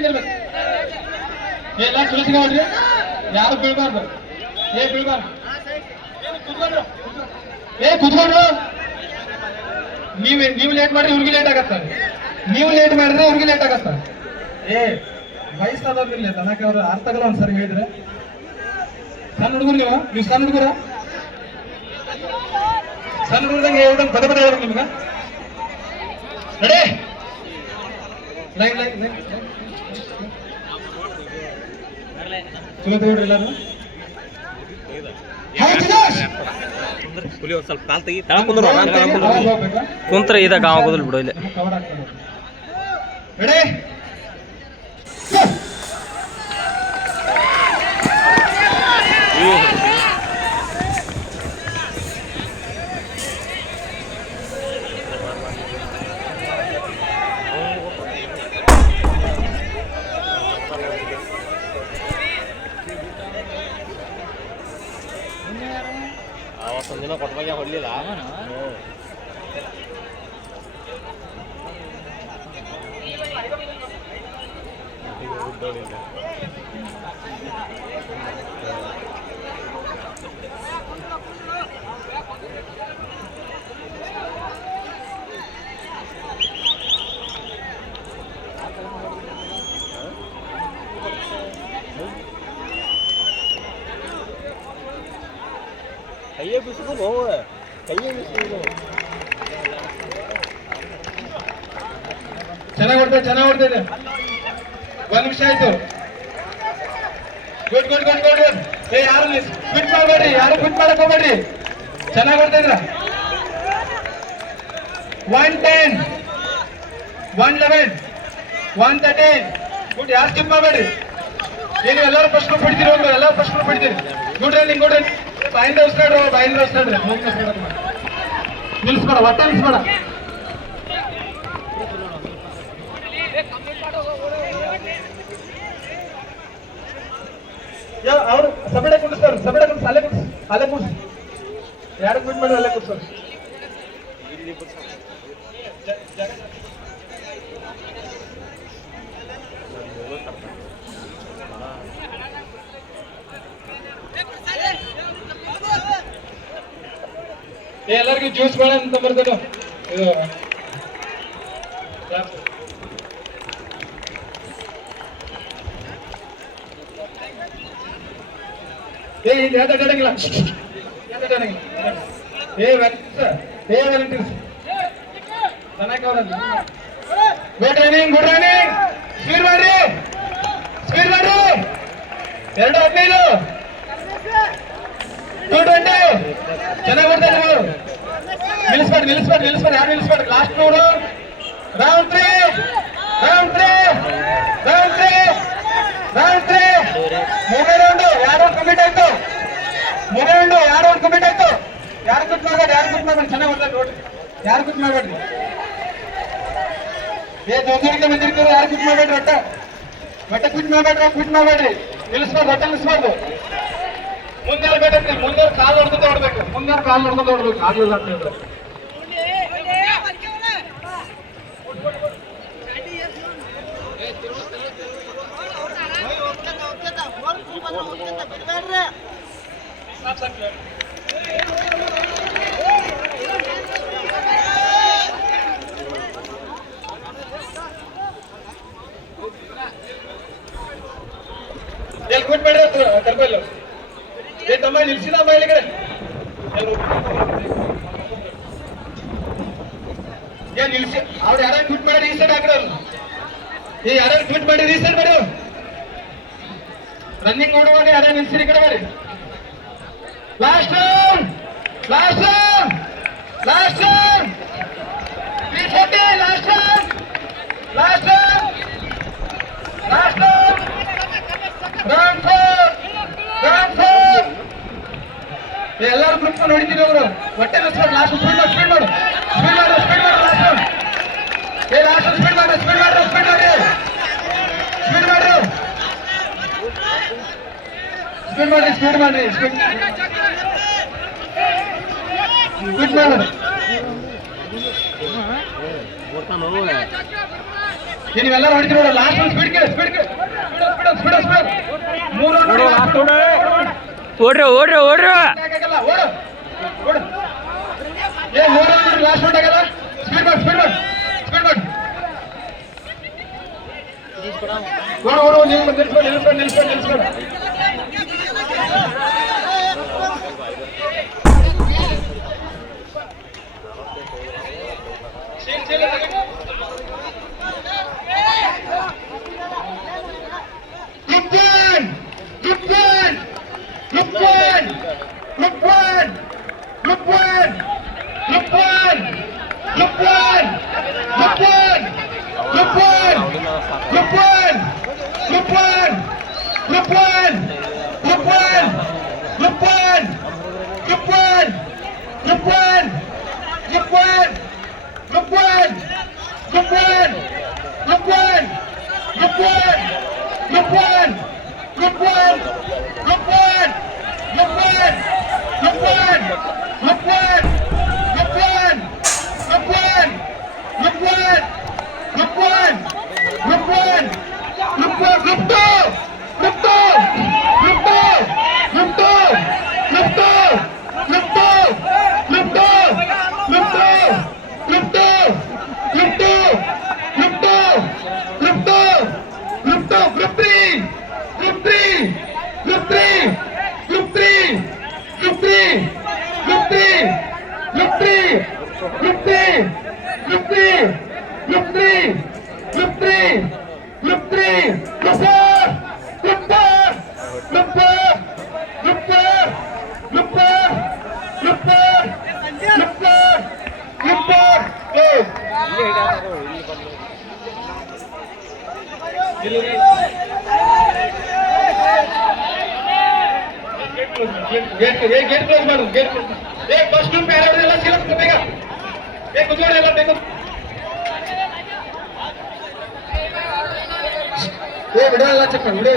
ಹಿಂಗಿರ್ಬೇಕು. ಎಲ್ಲ ತುಳಸಿಗೆ ಹೊಡ್ರಿ, ಯಾರು ಬೀಳ್ಬಾರ್ದು. ಬೀಳ್ಬಾರ್ದು. ಕುತ್ಕೊಂಡ್ರು. ನೀವು ಲೇಟ್ ಮಾಡ್ರಿ, ಇವ್ರಿಗೆ ಲೇಟ್ ಆಗತ್ತ. ನೀವು ಲೇಟ್ ಮಾಡಿದ್ರೆ ಇವ್ರಿಗೆ ಲೇಟ್ ಆಗತ್ತ. ವಯಸ್ಸಾದವ್ರಿಲ್ಲ ತನಕ ಅವ್ರು ಅರ್ಥ ಆಗಲ್ಲ. ಒಂದ್ಸರಿ ಹೇಳಿದ್ರೆ ಸಣ್ಣ ಹುಡುಗರು, ನೀವು ಸಣ್ಣ ಹುಡುಗರ, ಸಣ್ಣ ಹುಡುಗರಂಗೆ ಹೇಳ್ದಂಗೆ ಪದೇ ಪದೇ ಹೇಳ್ಬೇಕು ನಿಮ್ಗ. ರೆಡಿ, ಲೈನ್ ಲೈನ್ ಲೈನ್ ಚಲೋ ತಗೊಳ್ರಿ ಎಲ್ಲಾರು. ಸ್ವಲ್ಪ ಕಾಲ್ ತೆಗಿ ಕುಂತ್ರ ಇದಾಗ ಆಗೋದಿಲ್ಲ ಬಿಡು. ಇಲ್ಲಿ ರೆಡಿ, ಅವತ್ತೊಂದಿನ ಕೊಟ್ಟವಾಗ ಹೊಡ್ಲಿಲ್ಲ. ಕೈಯೇ ಬಿಸಿದು, ಕೈಯೇ ಬಿಸಿದು. ಚೆನ್ನಾಗಿ ಹೊಡ್ತಿದೆ. 1 ನಿಮಿಷ ಆಯ್ತು. Good good good good good. ಯಾರು ಕ್ವಿಟ್ ಮಾಡ್ಬೇಡ್ರಿ, ಯಾರು ಕ್ವಿಟ್ ಮಾಡಕ್ ಹೋಗ್ಬೇಡ್ರಿ. ಚೆನ್ನಾಗಿ ಹೊಡ್ತಿದ್ರ. 110, 111, 113. ಗುಡ್, ಯಾರು ಸ್ಕಿಪ್ ಮಾಡ್ಬೇಡ್ರಿ. ಏನು ಎಲ್ಲರೂ ಫಸ್ಟ್ ಬಿಡ್ತೀರಿ, ಎಲ್ಲರೂ ಫಸ್ಟ್ ಬಿಡ್ತೀರಿ. Good running, good running. ಬಾಯಿಂದ ಉಸ್ತಾಡ್ರಿ, ನಿಲ್ಸ್ಬೇಡ, ಒಟ್ಟ ನಿಲ್ಸ್ಬೇಡ. ಅವ್ರು ಸಬಡೆ ಕುಡಿಸ್ತಾರೆ, ಸಬಡೆ ಕುಡಿಸ್, ಅಲ್ಲೇ ಕುಡಿಸ್. ಯಾರು ಕ್ವಿಟ್ ಮಾಡಿ ಅಲ್ಲೇ ಕುಡಿಸ್ತಾರೆ. ಎಲ್ಲರಿಗೂ ಜ್ಯೂಸ್ ಬೇಡ ಅಂತ ಬರ್ತೇನೆ. ಇದು ಅಡ್ಡಾಡಂಗಿಲ್ಲ. Good running, good running. Speed ಮಾಡ್ರಿ, ಸ್ಪೀಡ್ ಮಾಡ್ರಿ. 2:15, 2:20. ಚೆನ್ನಾಗಿ ಕೊಡ್ತಾರೆ ನೀವು. ನಿಲ್ಲಿಸ್ಬೇಡಿ, ಯಾರು ನಿಲ್ಲಿಸ್ಬೇಡಿ. ಲಾಸ್ಟ್ ನೋಡು. Round 3, round 3, round 3, round 3. ಮೂರನೇ ರೌಂಡ್ ಯಾರು ಕಂಪ್ಲೀಟ್ ಆಯ್ತು. ಮೂರನೇ ರೌಂಡ್ ಯಾರು ಕಂಪ್ಲೀಟ್ ಆಯ್ತು. ಯಾರು ಕುತ್ ಮಾಡ್ಬೇಡಿ, ಚೆನ್ನಾಗಿ ಕೊಡ್ತಾರೆ ನೋಡ್ರಿ. ಯಾರು ಕುತ್ ಮಾಡ್ಬೇಡ್ರಿ. ದೊಡ್ಡವರಿಗೆ ಬಂದಿರ್ತೀವಿ, ಯಾರು ಕುತ್ ಮಾಡ್ಬೇಡ್ರಿ. ಒಟ್ಟ ಕ್ವಿಟ್ ಮಾಡ್ಬೇಡ್ರಿ. ನಿಲ್ಲಿಸ್ಬಾರ್ದು. ಮುಂದೆ ಬೇಡ್ರಿ, ಮುಂದೆ ಕಾಲು ಹೊಡ್ಕೊಂಡು ಓಡ್ಬೇಕು. ಆಗ್ಲಿಲ್ಲ ಅಂತ ಹೇಳಿದ್ರೆ ಎಲ್ಲಿ ಕ್ವಿಟ್ ಮಾಡ್ರಿ ಕರ್ಬಲ್ಲ. ತಮ್ಮ ನಿಲ್ಸಿದಮ್ಮ ಇಲ್ಲಿ ಕಡೆ. ನಿಲ್ಸಿ ಅವ್ರು ಯಾರು ಕ್ವಿಟ್ ಮಾಡಿ ರೀಸೆಟ್ ಹಾಕಿರಲ್ಲ. ಯಾರು ಕ್ವಿಟ್ ಮಾಡಿ ರೀಸೆಟ್ ಮಾಡಿ. ರನ್ನಿಂಗ್ ಓಡುವಾಗ ಯಾರು ನಿಲ್ಸಿರಿ ಕಡೆ ಬರ್ರಿ. Last round, last round, last round. 340, last round, last round, last round. Round 4, round 4. ಎಲ್ಲರೂ ಗ್ರೂಪ್ ನೋಡಿದ್ದೀರಿ. ಅವರು ಹೊಟ್ಟೆ ಲಾಸ್ಟ್ ಸ್ಪೀಡ್ ಮಾಡು, ಸ್ಪೀಡ್ ಮಾಡು, ಸ್ಪೀಡ್ ಮಾಡು, ಸ್ಪೀಡ್ ಮಾಡು. ಲಾಸ್ಟ್ ಸ್ಪೀಡ್ ಮಾಡು, ಸ್ಪೀಡ್ ಮಾಡು, ಸ್ಪೀಡ್ ಮಾಡಿ, ಸ್ಪೀಡ್ ಮಾಡ್ರಿ, ಸ್ಪೀಡ್ ಮಾಡ್ರಿ, ಸ್ಪೀಡ್ ಮಾಡ್ರಿ, ಸ್ಪೀಡ್ ಮಾಡಿ. ನೀವೆಲ್ಲರೂ ಹೊಡಿತೀರಿ ನೋಡ ಲಾಸ್ಟ್ ಸ್ಪೀಡ್ ಕೇಳಿ ಸ್ಪೀಡ್ ಮೂರು ಓಡ್ರಿ ಓಡ್ರಿ ಓಡ್ರಿ ಆಗಲ್ಲ ಓಡು ಓಡು ಏ ಮೂರು ಲಾಸ್ಟ್ ಔಟ್ ಆಗಲ್ಲ ಸ್ಪೀಡ್ ಮಾಡು ಓಡು ನಿಲ್ಸ್ಕೊಂಡು ಗೇಟ್ ಕ್ಲೋಸ್ ಮಾಡು ಗೇಟ್ ಫಸ್ಟ್ ಪ್ಯಾರೇಡ್ ಎಲ್ಲ ಸಿಲಪ್ ಬೇಗ ಕುತ್ಕೊಳ್ಳಿ ಎಲ್ಲ ಬೇಕು ಬಿಡಲ್ಲ ಚಕ್ಕ ಬಿಡ